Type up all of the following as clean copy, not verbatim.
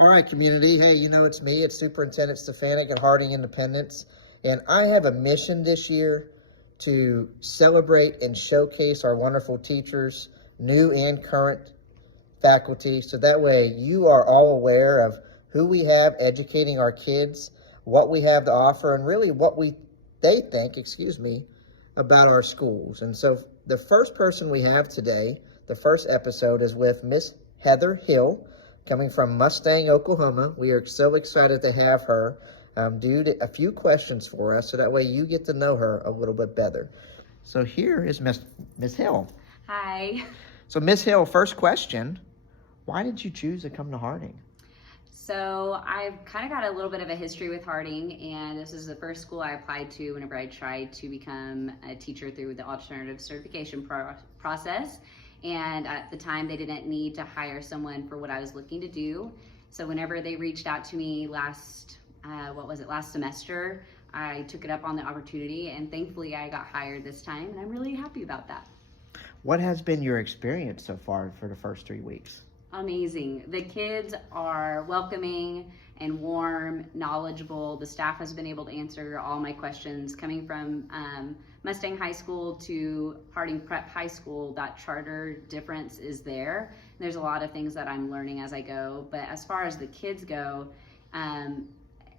All right, community. Hey, it's me. It's Superintendent Stefanik at Harding Independence. And I have a mission this year to celebrate and showcase our wonderful teachers, new and current faculty, so that way you are all aware of who we have educating our kids, what we have to offer, and really they think, about our schools. And so the first person we have today, the first episode, is with Miss Heather Hill, coming from Mustang, Oklahoma. We are so excited to have her do a few questions for us, so that way you get to know her a little bit better. So here is Miss Hill. Hi. So Miss Hill, first question, why did you choose to come to Harding? So I've kind of got a little bit of a history with Harding, and this is the first school I applied to whenever I tried to become a teacher through the alternative certification process. And at the time, they didn't need to hire someone for what I was looking to do. So whenever they reached out to me last semester, I took it up on the opportunity, and thankfully I got hired this time, and I'm really happy about that. What has been your experience so far for the first 3 weeks? Amazing. The kids are welcoming and warm, knowledgeable. The staff has been able to answer all my questions. Coming from Mustang High School to Harding Prep High School, that charter difference is there. There's a lot of things that I'm learning as I go, but as far as the kids go,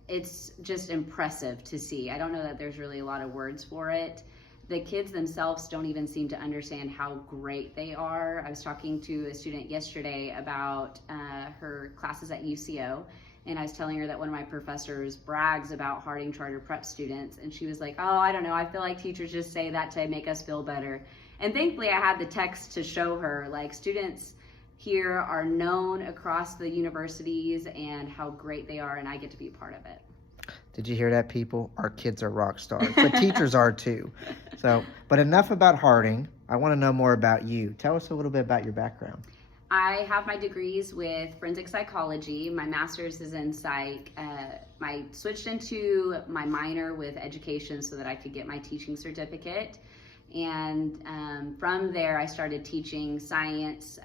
it's just impressive to see. I don't know that there's really a lot of words for it. The kids themselves don't even seem to understand how great they are. I was talking to a student yesterday about her classes at UCO, and I was telling her that one of my professors brags about Harding Charter Prep students, and she was like, oh, I don't know, I feel like teachers just say that to make us feel better. And thankfully I had the text to show her, like, students here are known across the universities and how great they are, and I get to be a part of it. Did you hear that, people? Our kids are rock stars, but teachers are too. But enough about Harding. I want to know more about you. Tell us a little bit about your background. I have my degrees with forensic psychology. My master's is in psych. I switched into my minor with education so that I could get my teaching certificate. And from there, I started teaching science,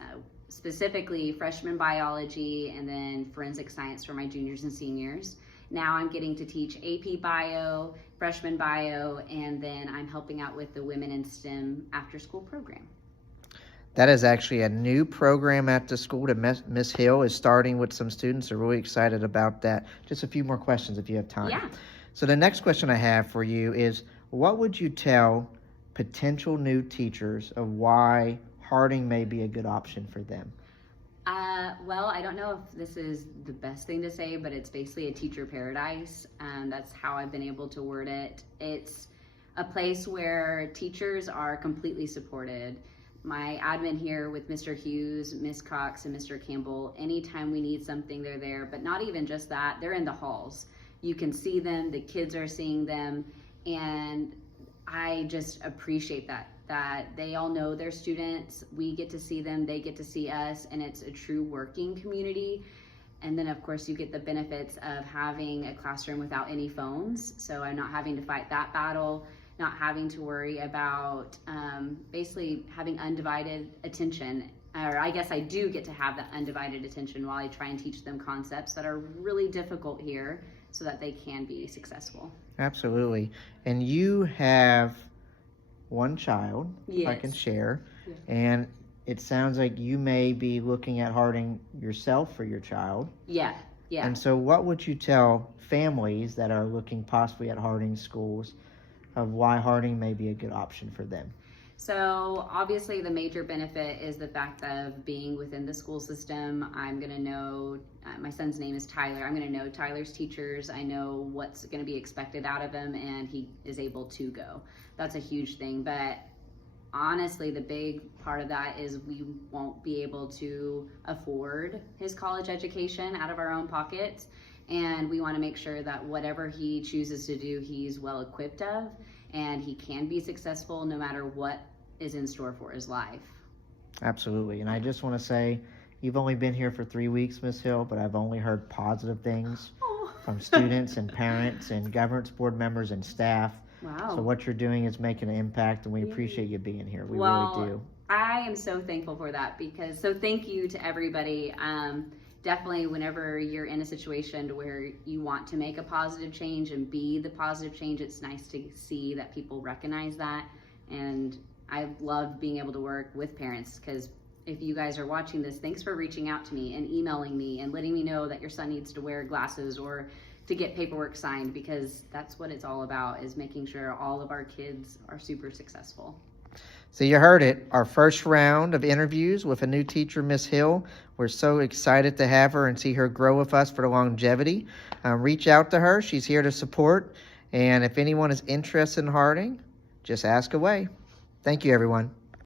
specifically freshman biology, and then forensic science for my juniors and seniors. Now I'm getting to teach AP Bio, freshman bio, and then I'm helping out with the Women in STEM after school program. That is actually a new program at the school that Miss Hill is starting with some students. Are really excited about that. Just a few more questions if you have time. Yeah. So the next question I have for you is, what would you tell potential new teachers of why Harding may be a good option for them? Well, I don't know if this is the best thing to say, but it's basically a teacher paradise. That's how I've been able to word it. It's a place where teachers are completely supported. My admin here with Mr. Hughes, Miss Cox, and Mr. Campbell, anytime we need something, they're there. But not even just that, they're in the halls. You can see them, the kids are seeing them, and I just appreciate that they all know their students, we get to see them, they get to see us, and it's a true working community. And then of course you get the benefits of having a classroom without any phones, so I'm not having to fight that battle, not having to worry about basically having undivided attention, or I guess I do get to have that undivided attention while I try and teach them concepts that are really difficult here so that they can be successful. Absolutely. And you have one child, yes. I can share, yes. And it sounds like you may be looking at Harding yourself for your child. Yeah. And so what would you tell families that are looking possibly at Harding schools of why Harding may be a good option for them? So obviously the major benefit is the fact of being within the school system. I'm going to know, my son's name is Tyler, I'm going to know Tyler's teachers, I know what's going to be expected out of him, and he is able to go. That's a huge thing, but honestly the big part of that is we won't be able to afford his college education out of our own pockets, and we want to make sure that whatever he chooses to do, he's well equipped of, and he can be successful no matter what is in store for his life. Absolutely. And I just want to say, you've only been here for 3 weeks, Ms. Hill, but I've only heard positive things from students and parents and governance board members and staff. Wow. So what you're doing is making an impact, and we appreciate you being here. We really do. I am so thankful for that, because, so thank you to everybody. definitely whenever you're in a situation to where you want to make a positive change and be the positive change, it's nice to see that people recognize that. And I love being able to work with parents, because if you guys are watching this, thanks for reaching out to me and emailing me and letting me know that your son needs to wear glasses or to get paperwork signed, because that's what it's all about, is making sure all of our kids are super successful. So you heard it, our first round of interviews with a new teacher, Miss Hill. We're so excited to have her and see her grow with us for the longevity. Reach out to her. She's here to support. And if anyone is interested in Harding, just ask away. Thank you, everyone.